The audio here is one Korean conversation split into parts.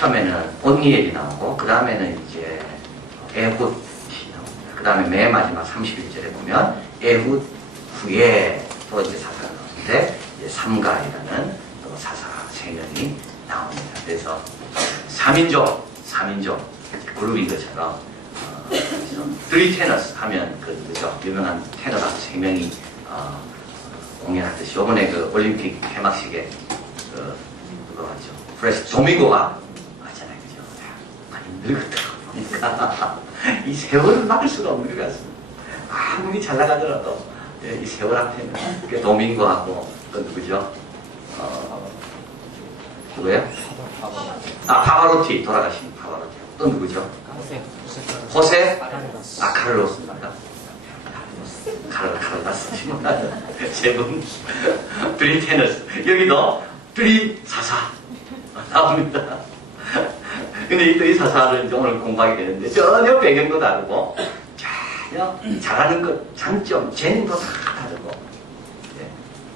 처음에는 온니엘이 나오고 그 다음에는 이제 에훗이 나옵니다. 그 다음에 맨 마지막 31절에 보면 에훗 후에 또 이제 사사가 나오는데 이제 삼가이라는 또 사사 3명이 나옵니다. 그래서 3인조 그룹인 것처럼 드리 테너스 하면 그죠 유명한 테너가 3명이 공연하듯이 요번에 그 올림픽 개막식에 그거 같죠. 그래서 도미고가 맞잖아요, 그죠? 많이 늙었다고 보니까 이 세월을 막을 수가 없는 것 같습니다. 아무리 잘 나가더라도 이 세월 앞에는 그 도밍고하고 그 누구죠? 누구예요? 파바로티 돌아가신 파바로티 또 누구죠? 호세 카를로스입니다. 카를로스 세분 드림 테너스 여기도 드림 사사 나옵니다. 근데 이 사사를 이제 오늘 공부하게 되는데 전혀 배경도 다르고 전혀 잘하는 것 장점 재능도 다 다르고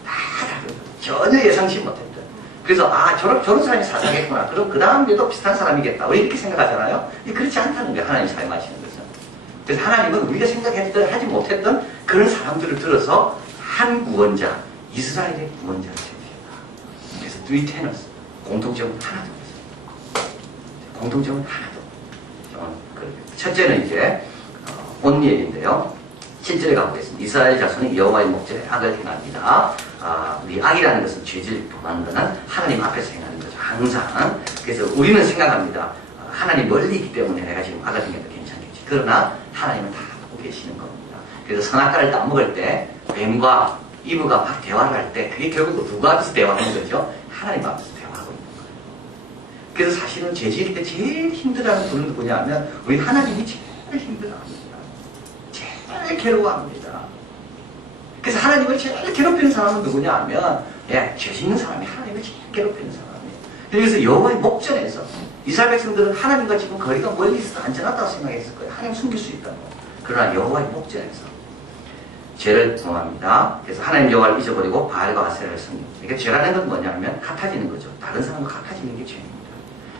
다 다르고 전혀 예상치 못했던 그래서 저런 사람이 사사겠구나 그럼 그 다음에도 비슷한 사람이겠다 우리 이렇게 생각하잖아요. 그렇지 않다는 거예요. 하나님 사용하시는 거죠. 그래서 하나님은 우리가 생각했던 하지 못했던 그런 사람들을 들어서 한 구원자 이스라엘의 구원자를 세우셨다. 그래서 three tenors 공통점은 하나도 없어요. 공통점은 하나도 없어요. 첫째는 이제 온니엘인데요. 7절에 가보겠습니다. 이스라엘 자손이 여호와의 목전에 악을 행합니다. 우리 악이라는 것은 죄질 범하는 거는 하나님 앞에서 행하는 거죠. 항상. 그래서 우리는 생각합니다. 하나님 멀리 있기 때문에 내가 지금 악을 행해도 괜찮겠지. 그러나 하나님은 다 보고 계시는 겁니다. 그래서 선악과를 따먹을 때 뱀과 이브가 막 대화를 할 때 그게 결국 누구 앞에서 대화하는 거죠? 하나님 앞에서 대화하고 있는 거예요. 그래서 사실은 죄 지을 때 제일 힘들어하는 분은 누구냐 하면 우리 하나님이 제일 힘들어합니다. 제일 괴로워합니다. 그래서 하나님을 제일 괴롭히는 사람은 누구냐 하면 죄 짓는 사람이 하나님을 제일 괴롭히는 사람이에요. 그래서 여호와의 목전에서 이스라엘 백성들은 하나님과 지금 거리가 멀리 있어서 안전하다고 생각했을 거예요. 하나님 숨길 수 있다고. 그러나 여호와의 목전에서 죄를 범합니다. 그래서 하나님 여호와를 잊어버리고 바알과 아세라를 섬깁니다. 그러니까 죄라는 건 뭐냐면 같아지는 거죠. 다른 사람과 같아지는 게 죄입니다.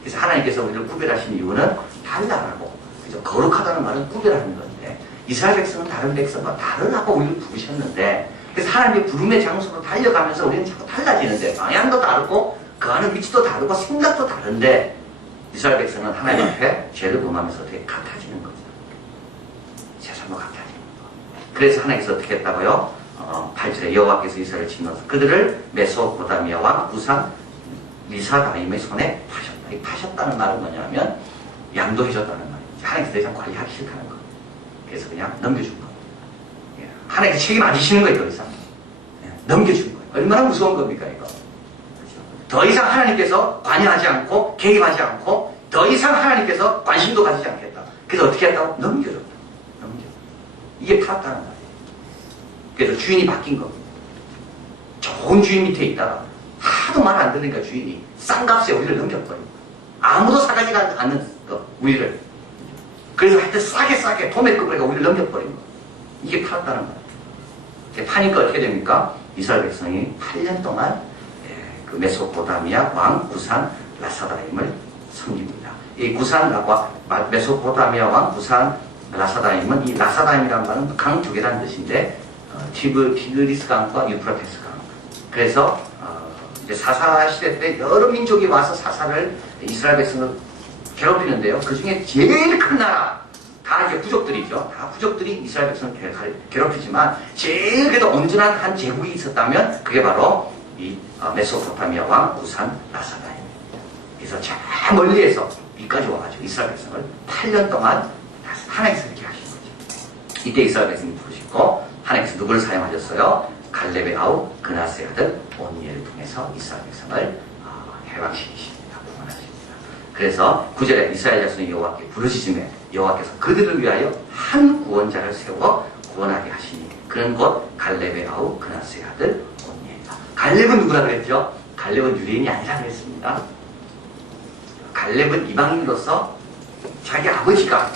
그래서 하나님께서 우리를 구별하신 이유는 달라라고. 그죠? 거룩하다는 말은 구별하는 건데 이스라엘 백성은 다른 백성과 다르라고 우리를 부르셨는데 그래서 하나님의 부름의 장소로 달려가면서 우리는 자꾸 달라지는데 방향도 다르고 거하는 위치도 다르고 생각도 다른데 이스라엘 백성은 하나님 앞에 죄를 범하면서 어떻게 같아지는 거죠. 세상과 같아지는 거. 그래서 하나님께서 어떻게 했다고요? 8절에 여호와께서 이스라엘을 치면서 그들을 메소포타미아 왕 구산 리사다임의 손에 파셨다. 이 파셨다는 말은 뭐냐면 양도해줬다는 말이에요. 하나님께서 더 이상 관리하기 싫다는 거예요. 그래서 그냥 넘겨준 거예요. 하나님께서 책임 안 지시는 거예요. 더 이상 넘겨준 거예요. 얼마나 무서운 겁니까 이거. 더 이상 하나님께서 관여하지 않고 개입하지 않고 더 이상 하나님께서 관심도 가지지 않겠다. 그래서 어떻게 했다고? 넘겨줬다. 이게 팔았다는 말이에요. 그래서 주인이 바뀐 겁니다. 좋은 주인 밑에 있다가 하도 말 안 들으니까 주인이 싼 값에 우리를 넘겨버리고 아무도 사가지 않는 우리를 그래서 하여튼 싸게 도매급으로 우리를 넘겨버린 거. 이게 팔았다는 말이에요. 파니까 어떻게 됩니까? 이스라엘 백성이 8년 동안 그 메소포타미아 왕 구산 라사다임을 섬깁니다. 이 메소포타미아 왕 구산 라사다임은 이 라사다임이라는 말은 강 두 개라는 뜻인데 티그리스 강과 유프라테스 강. 그래서 이제 사사 시대 때 여러 민족이 와서 사사를 이스라엘 백성을 괴롭히는데요. 그 중에 제일 큰 나라 다 이제 부족들이죠. 다 부족들이 이스라엘 백성을 괴롭히지만 제일 그래도 온전한 한 제국이 있었다면 그게 바로 이 메소포타미아 왕 구산 라사다임입니다. 그래서 저 멀리에서 여기까지 와가지고 이스라엘 백성을 8년 동안 하나님께서 이렇게 하신 거죠. 이때 이스라엘 백성이 부르시고 하나님께서 누구를 사용하셨어요? 갈렙의 아우 그나스의 아들 온니엘을 통해서 이스라엘 백성을 해방시키십니다. 구원하십니다. 그래서 9절에 이스라엘 자손이 여호와께 부르짖음에 여호와께서 그들을 위하여 한 구원자를 세워 구원하게 하시니 그는 곧 갈렙의 아우 그나스의 아들 온니엘이다. 갈렙은 누구라 그랬죠? 갈렙은 유대인이 아니라 그랬습니다. 갈렙은 이방인으로서 자기 아버지가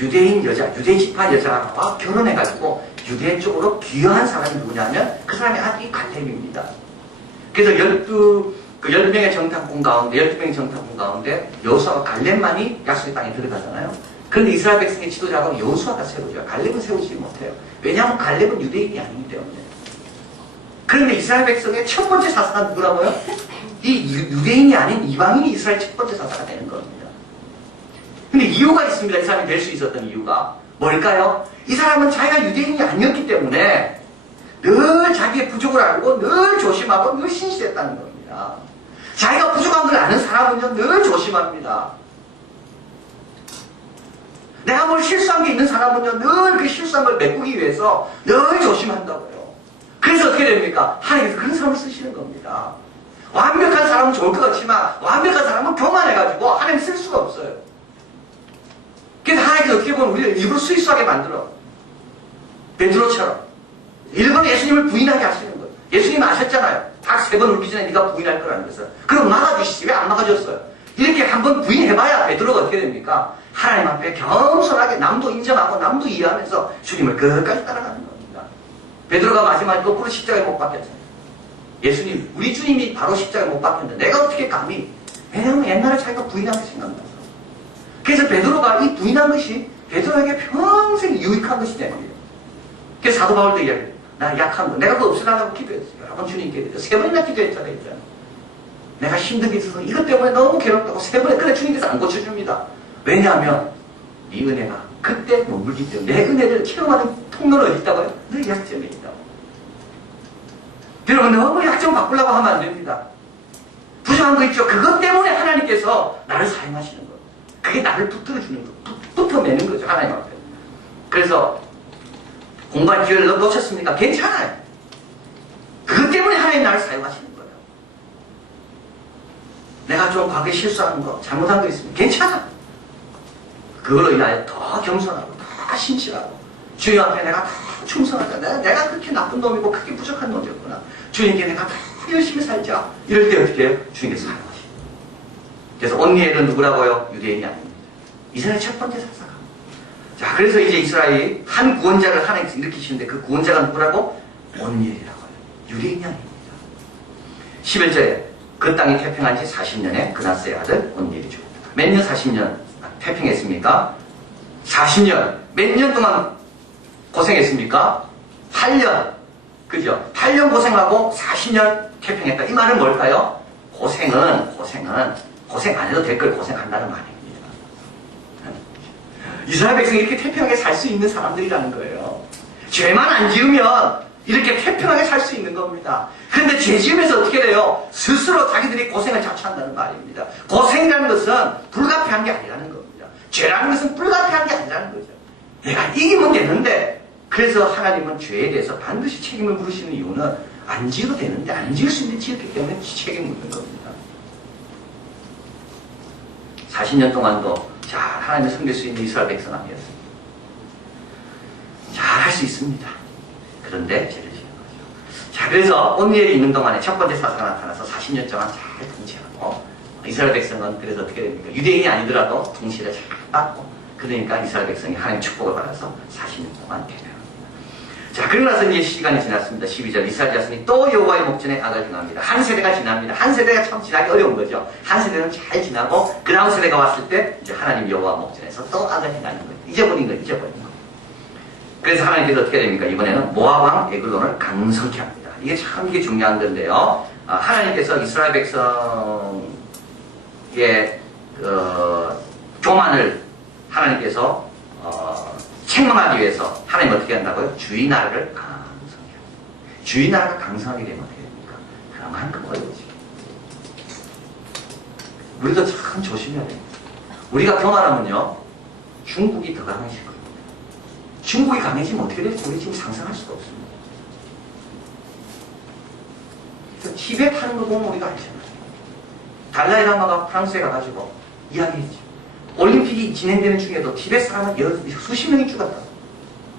유대인 지파 여자와 결혼해가지고 유대인 쪽으로 귀화한 사람이 누구냐면 그 사람의 아들이 갈렙입니다. 그래서 그 12명의 정탐꾼 가운데, 12명의 정탐꾼 가운데 여호수아와 갈렙만이 약속의 땅에 들어가잖아요. 그런데 이스라엘 백성의 지도자가 여호수아가 세우죠. 갈렙은 세우지 못해요. 왜냐하면 갈렙은 유대인이 아니기 때문에. 그런데 이스라엘 백성의 첫 번째 사사가 누구라고요? 이 유대인이 아닌 이방인이 이스라엘 첫 번째 사사가 되는 겁니다. 근데 이유가 있습니다. 이 사람이 될 수 있었던 이유가. 뭘까요? 이 사람은 자기가 유대인이 아니었기 때문에 늘 자기의 부족을 알고 늘 조심하고 늘 신실했다는 겁니다. 자기가 부족한 걸 아는 사람은요, 늘 조심합니다. 내가 뭘 실수한 게 있는 사람은요, 늘 그 실수한 걸 메꾸기 위해서 늘 조심한다고요. 그래서 어떻게 됩니까? 하나님께서 그런 사람을 쓰시는 겁니다. 완벽한 사람은 좋을 것 같지만 완벽한 사람은 교만해가지고 하나님 쓸 수가 없어요. 그래서 하나님께서 어떻게 보면 우리를 일부러 수위수하게 만들어. 베드로처럼. 일부러 예수님을 부인하게 하시는 거예요. 예수님 아셨잖아요. 닭 3번 울기 전에 네가 부인할 거라는 것을. 그럼 막아주시지. 왜 안 막아줬어요? 이렇게 한번 부인해봐야 베드로가 어떻게 됩니까? 하나님 앞에 겸손하게 남도 인정하고 남도 이해하면서 주님을 끝까지 따라가는 겁니다. 베드로가 마지막에 거꾸로 십자가에 못 박혔잖아요. 예수님, 우리 주님이 바로 십자가에 못 박혔는데 내가 어떻게 감히? 왜냐하면 옛날에 자기가 부인한 게 생각나서. 그래서 베드로가 이 부인한 것이 베드로에게 평생 유익한 것이 되는 거예요. 그래서 사도 바울도 이야기해요. 나 약한 거. 내가 그거 없애달라고 기도했어요. 여러 번 주님께 기도했어요. 3번이나 기도했잖아요. 내가 힘든 게 있어서 이것 때문에 너무 괴롭다고 3번에 그래 주님께서 안 고쳐줍니다. 왜냐하면 이 은혜가 그때 머물기 때문에 내 은혜를 체험하는 통로는 어디 있다고요? 늘 약점에 있다고. 여러분 너무 약점 바꾸려고 하면 안 됩니다. 부족한 거 있죠? 그것 때문에 하나님께서 나를 사용하시는 거예요. 그게 나를 붙들어주는 거, 붙어매는 거죠. 하나님 앞에. 그래서 공부할 기회를 놓쳤습니까? 괜찮아요. 그것 때문에 하나님 나를 사용하시는 거예요. 내가 좀 과거에 실수한 거, 잘못한 거 있으면 괜찮아. 그걸로 인하여 더 겸손하고 더 신실하고 주님 앞에 내가 더 충성하자. 내가 그렇게 나쁜 놈이고 그렇게 부족한 놈이었구나. 주님께 내가 더 열심히 살자. 이럴 때 어떻게 해요? 주님께서 사용하시죠. 그래서 온니엘은 누구라고요? 유대인이 아닙니다. 이스라엘 첫 번째 사사가. 자, 그래서 이제 이스라엘이 한 구원자를 하나님께서 일으키시는데 그 구원자가 누구라고? 온니엘이라고 해요. 유대인이 아닙니다. 11절에 그 땅이 태평한 지 40년에 그나스의 아들 온니엘이 죽었다. 몇 년 40년 태평했습니까? 40년. 몇 년 동안 고생했습니까? 8년. 그죠? 8년 고생하고 40년 태평했다. 이 말은 뭘까요? 고생은 고생 안 해도 될 걸 고생한다는 말입니다. 이스라엘 백성이 이렇게 태평하게 살 수 있는 사람들이라는 거예요. 죄만 안 지으면 이렇게 태평하게 살 수 있는 겁니다. 그런데 죄 지으면서 어떻게 돼요? 스스로 자기들이 고생을 자초한다는 말입니다. 고생이라는 것은 불가피한 게 아니라는 겁니다. 죄라는 것은 불가피한 게 아니라는 거죠. 내가 이기면 되는데, 그래서 하나님은 죄에 대해서 반드시 책임을 물으시는 이유는 안 지어도 되는데 안 지을 수 있는데 지었기 때문에 책임을 묻는 겁니다. 40년 동안도 잘 하나님을 섬길 수 있는 이스라엘 백성 아니었습니다. 잘 할 수 있습니다. 그런데 죄를 지은 거죠. 자, 그래서 온니엘이 있는 동안에 첫 번째 사사가 나타나서 40년 동안 잘 통치하고, 이스라엘 백성은 그래서 어떻게 됩니까? 유대인이 아니더라도 통치를 잘 받고, 그러니까 이스라엘 백성이 하나님의 축복을 받아서 40년 동안 태평합니다. 자, 그러고 나서 이제 시간이 지났습니다. 12절 이스라엘 자손이 또 여호와의 목전에 악을 행합니다. 한 세대가 지납니다. 한 세대가 참 지나기 어려운 거죠. 한 세대는 잘 지나고 그 다음 세대가 왔을 때 이제 하나님 여호와 목전에서 또 악을 행하는 거예요. 잊어버린 거. 그래서 하나님께서 어떻게 됩니까? 이번에는 모압 왕 에글론을 강성케 합니다. 이게 참 이게 중요한 건데요. 하나님께서 이스라엘 백성의 교만을 하나님께서 책망하기 위해서 하나님 어떻게 한다고요? 주의 나라를 강성하게 합니다. 주의 나라가 강성하게 되면 어떻게 됩니까? 그만큼 어려워지죠. 우리도 참 조심해야 됩니다. 우리가 교만하면요, 중국이 더 강해질 겁니다. 중국이 강해지면 어떻게 될지 우리 지금 상상할 수가 없습니다. 그래서 티벳 하는 거 보면 우리가 알잖아요. 달라이 라마가 프랑스에 가가지고 이야기했죠. 올림픽이 진행되는 중에도 티벳 사람은 수십 명이 죽었다.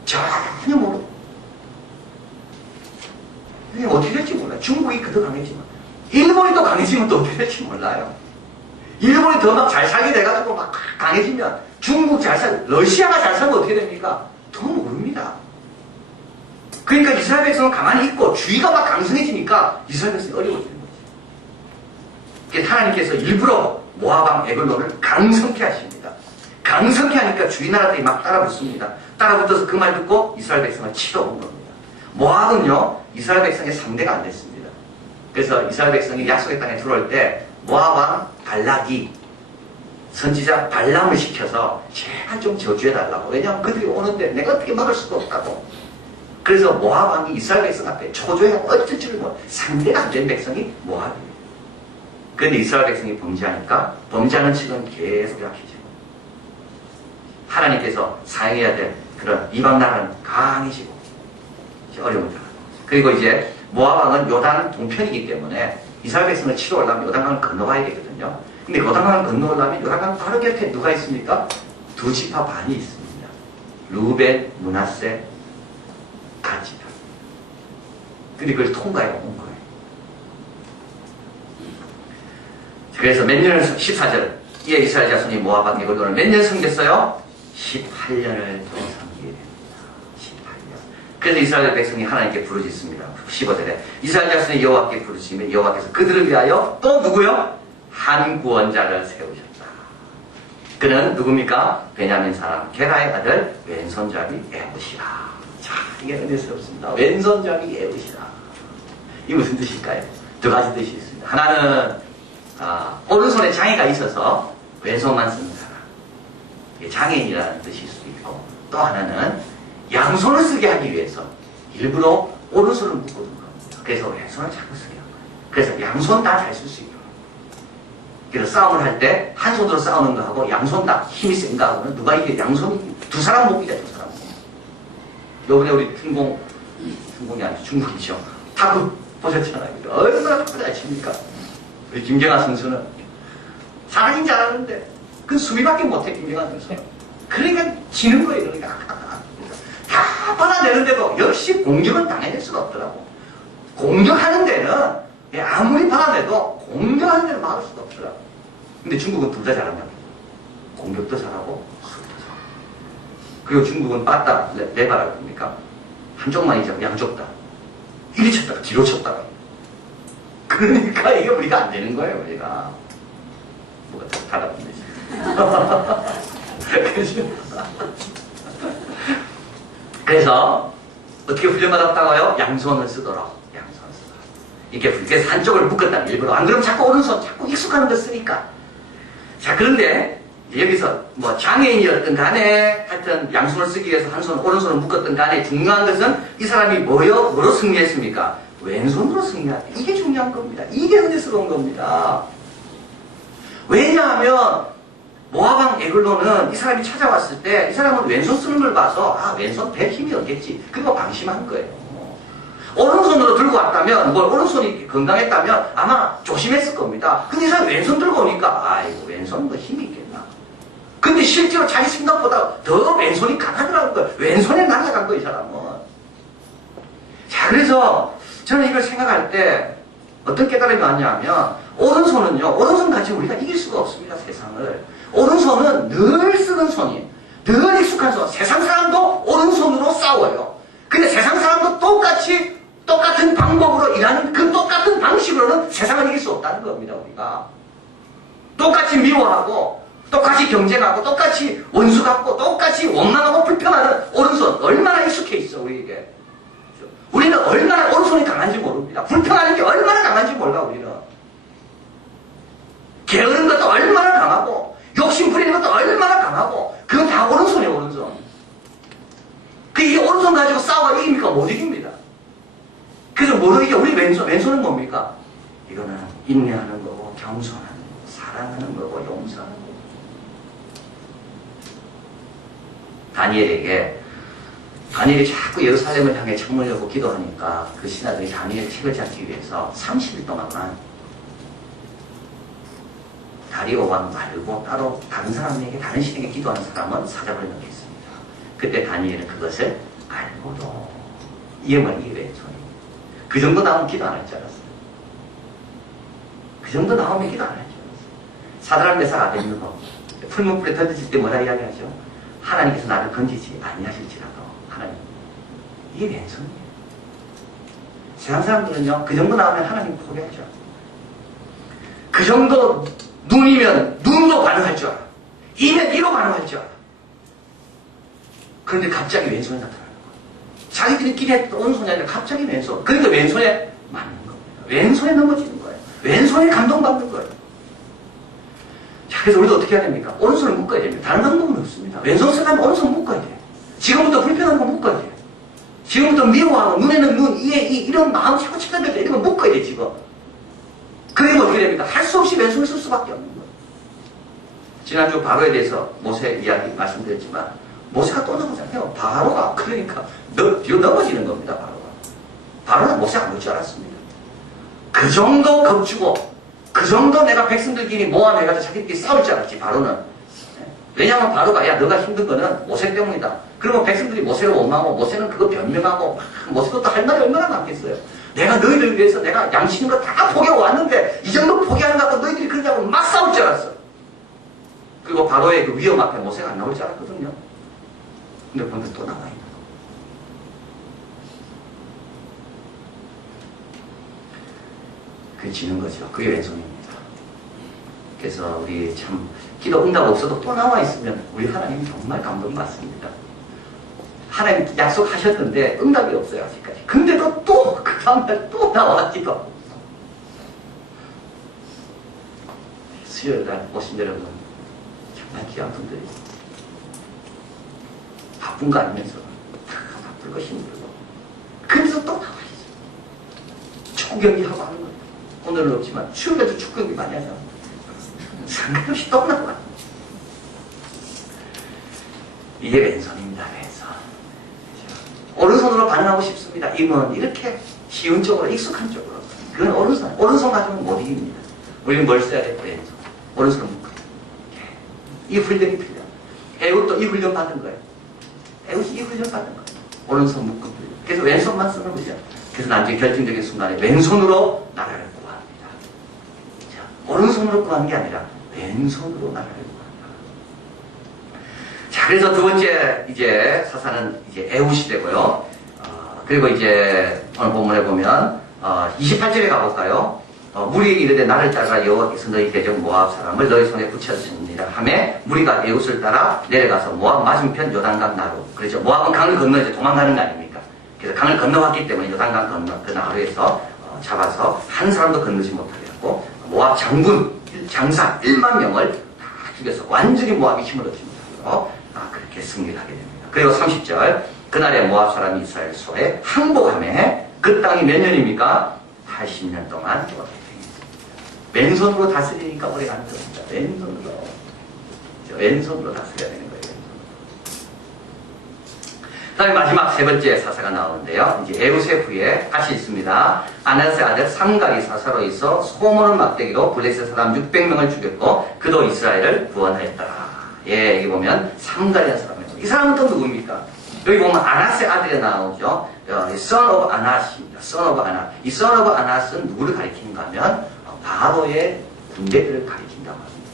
전혀 모르고. 어떻게 될지 몰라요. 중국이 그더 강해지면. 일본이 또 강해지면 또 어떻게 될지 몰라요. 일본이 더 막 잘 살게 돼가지고 막 강해지면 중국 러시아가 잘 살면 어떻게 됩니까? 더 모릅니다. 그러니까 이스라엘 백성은 가만히 있고 주의가 막 강성해지니까 이스라엘 백성이 어려워지는 거죠. 그래서 하나님께서 일부러 모압 왕 에글론을 강성케 하십니다. 강성케 하니까 주위 나라들이 막 따라붙습니다. 따라붙어서 그 말 듣고 이스라엘 백성을 치러 온 겁니다. 모압은요, 이스라엘 백성의 상대가 안 됐습니다. 그래서 이스라엘 백성이 약속의 땅에 들어올 때 모압 왕 발락이 선지자 발람을 시켜서 제발 좀 저주해달라고. 왜냐하면 그들이 오는데 내가 어떻게 막을 수가 없다고. 그래서 모압 왕이 이스라엘 백성 앞에 초조해 어쩔 줄 모르고 상대가 안 된 백성이 모압이에요. 그런데 이스라엘 백성이 범죄하니까 범죄하는 측은 계속 약해져요. 하나님께서 사용해야 될 그런 이방 나라는 강해지고 어려움을 당하고. 그리고 이제 모압 왕은 요단 동편이기 때문에 이스라엘 백성을 치러 오려면 요단강을 건너와야 되거든요. 근데 요단강을 건너오려면 요단강 바로 곁에 누가 있습니까? 두 지파 반이 있습니다. 루벤, 므낫세, 갓지파. 근데 그걸 통과해 온 거예요. 그래서 몇 년을 14절 이에 이스라엘 자손이 모압 왕 에글론을 몇 년 섬겼어요? 18년을 또 섬기게 됩니다. 18년. 그래서 이스라엘 백성이 하나님께 부르짖습니다. 15절에 이스라엘 자손이 여호와께 부르짖으면 여호와께서 그들을 위하여 또 누구요? 한 구원자를 세우셨다. 그는 누굽니까? 베냐민 사람 게라의 아들 왼손잡이 에봇이라. 자, 이게 은혜스럽습니다. 왼손잡이 에봇이라. 이게 무슨 뜻일까요? 두 가지 뜻이 있습니다. 하나는 오른손에 장애가 있어서 왼손만 쓰는 사람. 이게 장애인이라는 뜻일 수도 있고, 또 하나는 양손을 쓰게 하기 위해서 일부러 오른손을 묶어둔 겁니다. 그래서 왼손을 자꾸 쓰게 한 거예요. 그래서 양손 다 잘 쓸 수 있도록. 그래서 싸움을 할 때 한 손으로 싸우는 거하고 양손 다 힘이 센 거하고는 누가 이게 양손이 두 사람 못 이겨, 두 사람 못. 요번에 우리 중공이 아니죠. 중국이죠. 타구 보셨잖아요. 얼마나 타구 잘 칩니까? 우리 김경아 선수는 잘하긴 잘하는데 그 수비밖에 못해, 김경아 선수. 그러니까 지는 거예요. 그러니까 다 받아내는데도 역시 공격은 당해낼 수가 없더라고. 공격하는 데는 아무리 받아내도 공격하는 데는 막을 수가 없더라고. 근데 중국은 둘 다 잘합니다. 공격도 잘하고 수비도 잘하고. 그리고 중국은 빠따 레바랄 겁니까? 한쪽만 이제 양쪽 다 이리 쳤다가 뒤로 쳤다가. 그러니까 이게 우리가 안 되는 거예요. 우리가 뭐가 달라붙네. 그래서 어떻게 훈련받았다고요? 양손을 쓰도록. 양손을 쓰도록. 이렇게 그래서 한쪽을 묶었다 일부러. 안 그러면 자꾸 오른손 자꾸 익숙한 거 쓰니까. 자, 그런데 여기서 뭐 장애인이었든 간에 하여튼 양손을 쓰기 위해서 한 손 오른손을 묶었든 간에 중요한 것은 이 사람이 뭐로 승리했습니까? 왼손으로 승리했다. 이게 중요한 겁니다. 이게 은혜스러운 겁니다. 왜냐하면 모압 왕 에글론은 이 사람이 찾아왔을 때 이 사람은 왼손 쓰는 걸 봐서 왼손 될 힘이 없겠지. 그거 방심한 거예요. 오른손으로 들고 왔다면 오른손이 건강했다면 아마 조심했을 겁니다. 근데 이 사람이 왼손 들고 오니까 아이고 왼손 뭐 힘이 있겠나. 근데 실제로 자기 생각보다 더 왼손이 강하더라고요. 왼손에 날아간 거예요, 이 사람은. 자, 그래서 저는 이걸 생각할 때 어떤 깨달음이 왔냐면 오른손은요, 오른손 가지고 우리가 이길 수가 없습니다, 세상을. 오른손은 늘 쓰는 손이에요. 늘 익숙한 손. 세상 사람도 오른손으로 싸워요. 근데 세상 사람도 똑같은 방법으로 일하는 그 똑같은 방식으로는 세상을 이길 수 없다는 겁니다, 우리가. 똑같이 미워하고, 똑같이 경쟁하고, 똑같이 원수 같고, 똑같이 원망하고 불평하는 오른손. 얼마나 익숙해 있어, 우리에게. 우리는 얼마나 오른손이 강한지 모릅니다. 불평하는 게 얼마나 강한지 몰라, 우리는. 게으른 것도 얼마나 강하고, 욕심 부리는 것도 얼마나 강하고, 그건 다 오른손이에요, 오른손. 이 오른손 가지고 싸워 이깁니까? 못 이깁니다. 그래서 뭐로 이겨? 우리 왼손은 뭡니까? 이거는 인내하는 거고, 겸손하는 거고, 사랑하는 거고, 용서하는 거고. 다니엘이 자꾸 예루살렘을 향해 창문을 열고 기도하니까 그 신하들이 다니엘 책을 잡기 위해서 30일 동안만 다리오 왕 말고 따로 다른 사람에게, 다른 신에게 기도하는 사람은 사자벌을 넣겠습니다. 그때 다니엘은 그것을 알고도 이게 왼손이. 그 정도 나오면 기도 안 할 줄 알았어요. 그 정도 나오면 기도 안 할 줄 알았어요. 사드락 메삭 아벳느고 풀문불에 던져질 때 뭐라 이야기하죠? 하나님께서 나를 건지지 아니하실지라도 하나님. 이게 왼손이에요. 세상 사람들은요, 그 정도 나오면 하나님 포기하죠. 그 정도 눈이면 눈으로 반응할 줄 알아. 이면 이로 반응할 줄 알아. 그런데 갑자기 왼손이 나타나는 거야. 자기들끼리 했던 오른손이 아니라 갑자기 왼손. 그러니까 왼손에 맞는 겁니다. 왼손에 넘어지는 거예요. 왼손에 감동받는 거예요. 자, 그래서 우리도 어떻게 해야 됩니까? 오른손을 묶어야 됩니다. 다른 방법은 없습니다. 왼손 쓰려면 오른손 묶어야 돼요. 지금부터 불편한 거 묶어야 돼요. 지금부터 미워하고 눈에는 눈, 이에 이 이런 마음 자꾸 치닫을 때 이런 거 묶어야 돼 지금. 그리고 어떻게 됩니까? 할 수 없이 왼손을 쓸 수밖에 없는 거예요. 지난주 바로에 대해서 모세 이야기 말씀드렸지만 모세가 또 넘어잖아요. 바로가 그러니까 뒤로 넘어지는 겁니다. 바로는 모세가 못 줄 알았습니다. 그 정도 겁주고 그 정도 내가 백성들끼리 모아내가지고 자기들끼리 싸울 줄 알았지. 바로는. 왜냐하면 바로가 야 너가 힘든 거는 모세 때문이다. 그러면 백성들이 모세를 원망하고 모세는 그거 변명하고 모세도 또 할 말이 얼마나 많겠어요. 내가 너희를 위해서 내가 양치는 거 다 포기하고 왔는데 이 정도 포기하는 거 갖고 너희들이 그러냐고 막 싸울 줄 알았어. 그리고 바로의 그 위험 앞에 모세가 안 나올 줄 알았거든요. 근데 보면 또 나와 있는 거. 그게 지는 거죠. 그게 왼손입니다. 그래서 우리 참 기도 응답 없어도 또 나와 있으면 우리 하나님 정말 감동받습니다. 하나님 약속하셨는데 응답이 없어요 아직까지. 근데도 또 그 다음날 또 나와가지고 수요일날 오신 여러분 정말 귀한 분들이 바쁜 거 아니면서 바쁠 거 힘들고 그래서 또 나와 있어요. 축구 경기하고 하는 거예요. 오늘은 없지만 수요일에도 축구 경기 많이 하잖아요. 상관없이 또 나와. 이게 왼손입니다. 왼손. 오른손으로 반응하고 싶습니다. 이건 이렇게 쉬운 쪽으로 익숙한 쪽으로. 그건 오른손. 오른손 가지고는 못 이깁니다. 우리는 뭘 써야 돼? 왼손. 오른손을 묶어요. 이 훈련이 필요해요. 애국도 이 훈련 받은 거예요. 애국이 이 훈련 받은 거예요. 오른손 묶은 훈련. 그래서 왼손만 쓰는 거죠. 그래서 나중에 결정적인 순간에 왼손으로 나라를 구합니다. 자, 오른손으로 구하는 게 아니라 왼손으로 나라를 구한다. 자, 그래서 두 번째 이제 사사는 이제 에훗이 되고요. 그리고 이제 오늘 본문에 보면 28절에 가볼까요? 무리에게 이르되 나를 따라 여호와께서 너희 대적 모압 사람을 너희 손에 붙였습니다 하매 무리가 에훗을 따라 내려가서 모압 맞은편 요단강 나루. 그렇죠. 모압은 강을 건너 이제 도망가는 거 아닙니까? 그래서 강을 건너왔기 때문에 요단강 건너 그 나루에서 잡아서 한 사람도 건너지 못하게 하고 모압 장군 장사 1만 명을 다 죽여서 완전히 모압이 힘을 얻지 못하고 그렇게 승리를 하게 됩니다. 그리고 30절 그날에 모압 사람이 이스라엘 소에 항복하며 그 땅이 몇 년입니까? 80년 동안 왼손으로 다스리니까 오래 가는 겁니다. 왼손으로 다스려야 되는 거예요. 그 다음에 마지막 세 번째 사사가 나오는데요. 이제 에훗의 후에 다시 있습니다. 아나스의 아들 삼갈이 사사로 있어 소모는 막대기로 블레셋 사람 600명을 죽였고 그도 이스라엘을 구원하였더라. 예, 여기 보면 삼갈이라는 사람이에요. 이 사람은 또 누굽니까? 여기 보면 아나스의 아들이 나오죠. Son of Anas입니다. Son of Anas. 이 Son of Anas은 누구를 가리키는가 하면 바로의 군대들을 가리킨다고 합니다.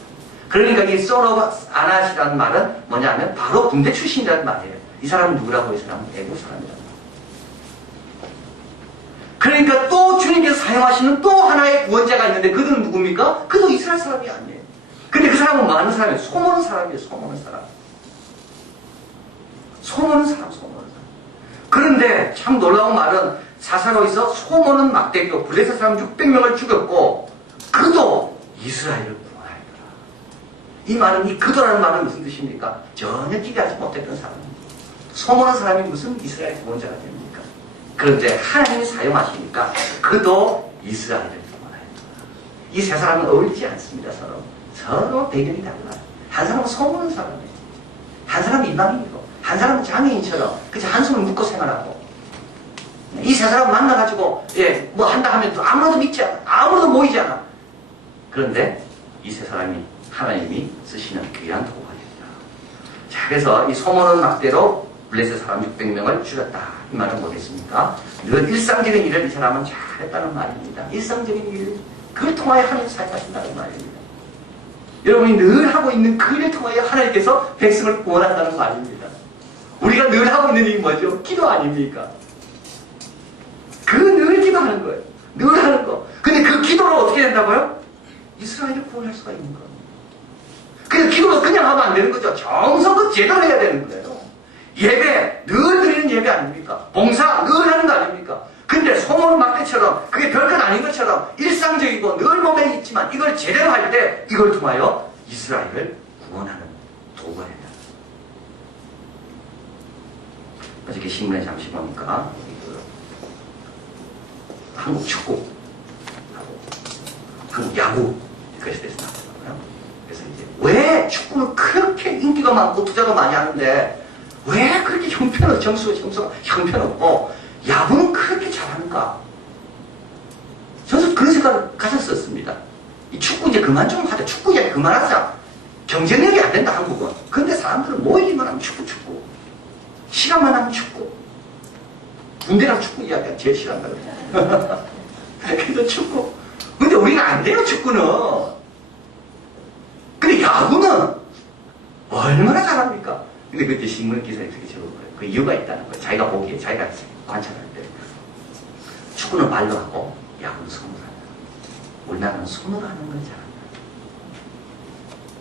그러니까 이 Son of Anas이라는 말은 뭐냐면 바로 군대 출신이라는 말이에요. 이 사람은 누구라고? 이 사람은 애국 사람이라는 말이에요. 그러니까 또 주님께서 사용하시는 또 하나의 구원자가 있는데 그들은 누굽니까? 그도 이스라엘 사람이 아니에요. 근데 그 사람은 뭐 하는 사람이에요? 소모는 사람이에요. 소모는 사람. 소모는 사람. 그런데 참 놀라운 말은 사사로 있어 소모는 막대기로 블레셋 사람 600명을 죽였고 그도 이스라엘을 구원하였더라. 이 말은 이 그도라는 말은 무슨 뜻입니까? 전혀 기대하지 못했던 사람입니다. 소모는 사람이 무슨 이스라엘 구원자가 됩니까? 그런데 하나님이 사용하시니까 그도 이스라엘을 구원하였더라. 이 세 사람은 어울리지 않습니다. 서로 배경이 달라요. 한 사람은 소모는 사람이에요. 한 사람은 이방인이고 한 사람은 장애인처럼 그저 한숨을 묶고 생활하고 이 세 사람 만나가지고 뭐 한다 하면 또 아무도 믿지 않아. 아무도 모이지 않아. 그런데 이 세 사람이 하나님이 쓰시는 귀한 도구입니다. 자, 그래서 이 소모는 막대로 블레셋 사람 600명을 죽였다. 이 말은 뭐겠습니까? 늘 일상적인 일을 이 사람은 잘했다는 말입니다. 일상적인 일, 그걸 통하여 하나님 사용하신다는 말입니다. 여러분이 늘 하고 있는 그 일을 통하여 하나님께서 백성을 구원한다는 말입니다. 우리가 늘 하고 있는 일이 뭐죠? 기도 아닙니까? 그 늘 기도하는 거예요. 늘 하는 거. 근데 그 기도로 어떻게 된다고요? 이스라엘을 구원할 수가 있는 겁니다. 그래서 기도도 그냥 하면 안 되는 거죠. 정성껏 제대로 해야 되는 거예요. 예배, 늘 드리는 예배 아닙니까? 봉사, 늘 하는 거 아닙니까? 근데 소문 막대처럼 그게 별것 아닌 것처럼 일상적이고 늘 몸에 있지만 이걸 제대로 할 때 이걸 통하여 이스라엘을 구원하는 도구가 된다. 어저께 신문에 잠시 보니까 한국 축구, 한국 야구 그것에 대해서 나왔더라고요. 그래서 이제 왜 축구는 그렇게 인기가 많고 투자가 많이 하는데 왜 그렇게 점수가 형편없고 야구는 그렇게 잘하는가? 저는 그런 생각을 가졌었습니다. 이 축구 이제 그만 좀 하자. 축구 이제 그만하자. 경쟁력이 안 된다, 한국은. 근데 사람들은 모이기만 하면 축구. 시간만 하면 축구. 군대랑 축구 이야기가 제일 싫어한다 그래. 그래서 축구. 근데 우리는 안 돼요, 축구는. 근데 야구는 얼마나 잘합니까? 근데 그때 신문 기사에 그렇게 적은 거예요. 그 이유가 있다는 거예요. 자기가 보기에, 자기가 관찰할 때. 축구는 발로 하고, 야구는 손으로 한다. 우리나라는 손으로 하는 건 잘한다.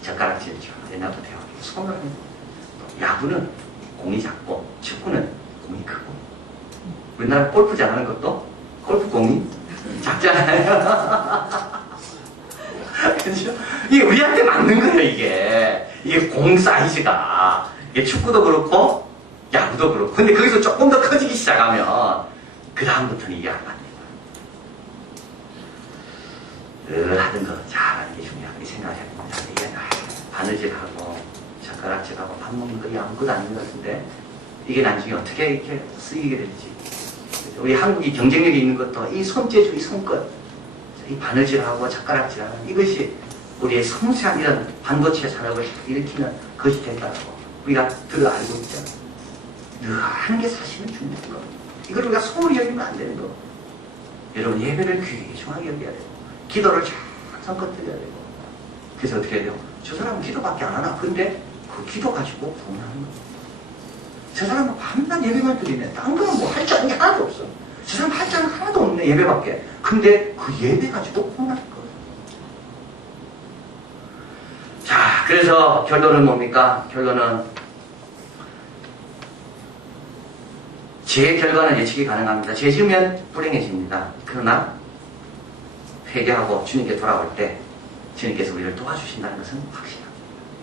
젓가락질이죠. 옛날부터 배워요. 손으로 하는 거. 야구는 공이 작고, 축구는 공이 크고. 우리나라 골프 잘하는 것도 골프 공이 작잖아요. 그렇죠? 이게 우리한테 맞는 거예요, 이게. 이게 공 사이즈가. 이게 축구도 그렇고, 야구도 그렇고. 근데 거기서 조금 더 커지기 시작하면, 그다음부터는 이게 안 맞는 거예요. 늘 하던 거 잘하는 게 중요하게 생각해야 됩니다. 이게 바느질하고, 젓가락질하고, 밥 먹는 거 아무것도 아닌 것 같은데, 이게 나중에 어떻게 이렇게 쓰이게 될지. 우리 한국이 경쟁력이 있는 것도 이 손재주, 이 손끝, 이 바느질하고 젓가락질하는 이것이 우리의 성스러운 이런 반도체 산업을 일으키는 것이 된다고 우리가 늘 알고 있잖아요. 늘 하는 게 사실은 중요한 겁니다. 이걸 우리가 소홀히 여기면 안 되는 거. 여러분 예배를 귀중하게 여겨야 되고 기도를 정성껏 드려야 되고 그래서 어떻게 해야 돼요? 저 사람은 기도밖에 안 하나? 근데 그 기도 가지고 구원하는 거예요. 저 사람은 밤낮 예배만 드리네. 딴 거는 뭐 할 줄 아는 게 하나도 없어. 저 사람 할 줄 아는 게 하나도 없네, 예배밖에. 근데 그 예배 가지고 구원할 거예요. 자, 그래서 결론은 뭡니까? 결론은 죄의 결과는 예측이 가능합니다. 죄 지으면 불행해집니다. 그러나 회개하고 주님께 돌아올 때 주님께서 우리를 도와주신다는 것은 확실합니다.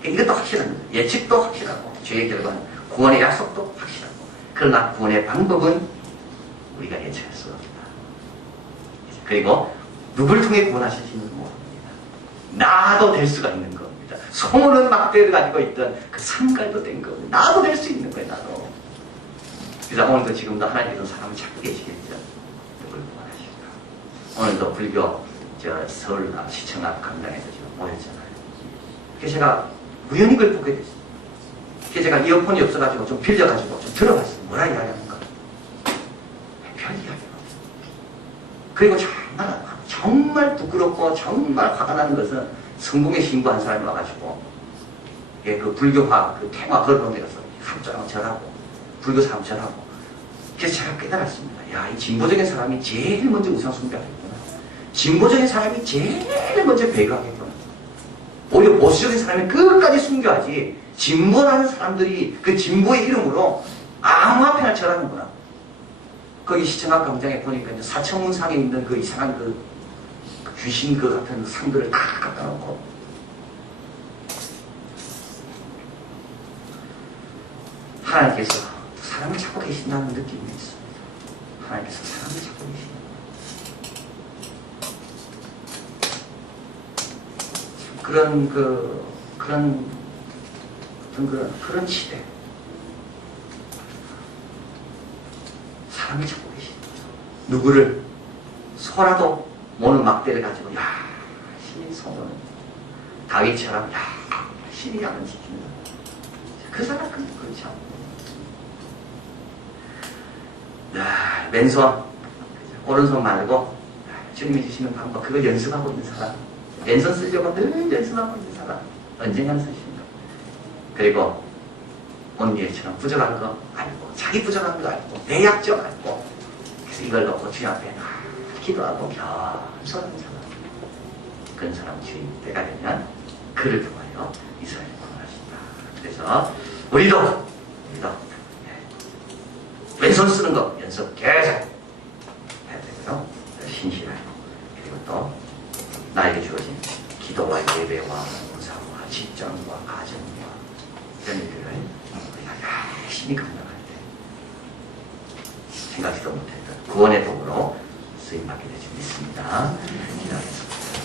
이것도 확실합니다. 예측도 확실하고 죄의 결과는 구원의 약속도 확실하고 그러나 구원의 방법은 우리가 예측할 수 없다. 그리고 누굴 통해 구원하실지는 모릅니다. 나도 될 수가 있는 겁니다. 소문은 막대를 가지고 있던 그 상갈도 된 겁니다. 나도 될 수 있는 거예요. 나도. 그래서 오늘도 지금도 하나님께서 사람을 찾고 계시겠죠. 누굴 구원하실까. 오늘도 불교 서울 시청 앞 강당에서 지금 모였잖아요. 그래서 제가 우연히 그걸 보게 됐어요. 그래서 제가 이어폰이 없어가지고 좀 빌려가지고 좀 들어봤어요. 뭐라 이야기하는가. 별 이야기가 없어요. 그리고 정말 부끄럽고 정말 화가 나는 것은 성공에 신고한 사람이 와가지고 그 불교화 그 테마 걸어놓은 데 가서 합장 절하고 불교 사람 절하고 그래서 제가 깨달았습니다. 야, 이 진보적인 사람이 제일 먼저 우상 숭배하겠구나. 진보적인 사람이 제일 먼저 배교하겠구나. 오히려 보수적인 사람이 끝까지 순교하지 진보라는 사람들이 그 진보의 이름으로 아무 앞에나 절하는구나. 거기 시청 앞 광장에 보니까 이제 사천문상에 있는 그 이상한 그 귀신 그 같은 상들을 다 갖다 놓고 하나님께서 사람을 찾고 계신다는 느낌이 있습니다. 하나님께서 사람을 찾고 계신다. 그런 시대. 사람을 찾고 계십니다. 누구를 소라도 모는 막대를 가지고 야 신이 소는 다윗처럼 야 신이 양을 지킨다. 그 사람 그렇지 않고 야 왼손 오른손 말고 주님이 주시는 방법 그걸 연습하고 있는 사람 왼손 쓰려고 늘 연습하고 있는 사람 언젠가는 쓰십니다. 그리고 온유처럼 부족한 거 알고 자기 부족한 거 알고 내 약점 알고 그래서 이걸 놓고 주님 앞에 기도하고 겸손한 사람 그런 사람 주인 때가 되면 그를 통하여 이스라엘을 구원하신다. 그래서 우리도 왼손 쓰는 거 연습 계속 해야 되고요. 신실하고 그리고 또 나에게 주어진 기도와 예배와 봉사와 직장과 가정과 이런 일들을 우리가 열심히 감당할 때 생각지도 못했던 구원의 도구로 쓰임받게 되지 믿습니다. 기도하겠습니다.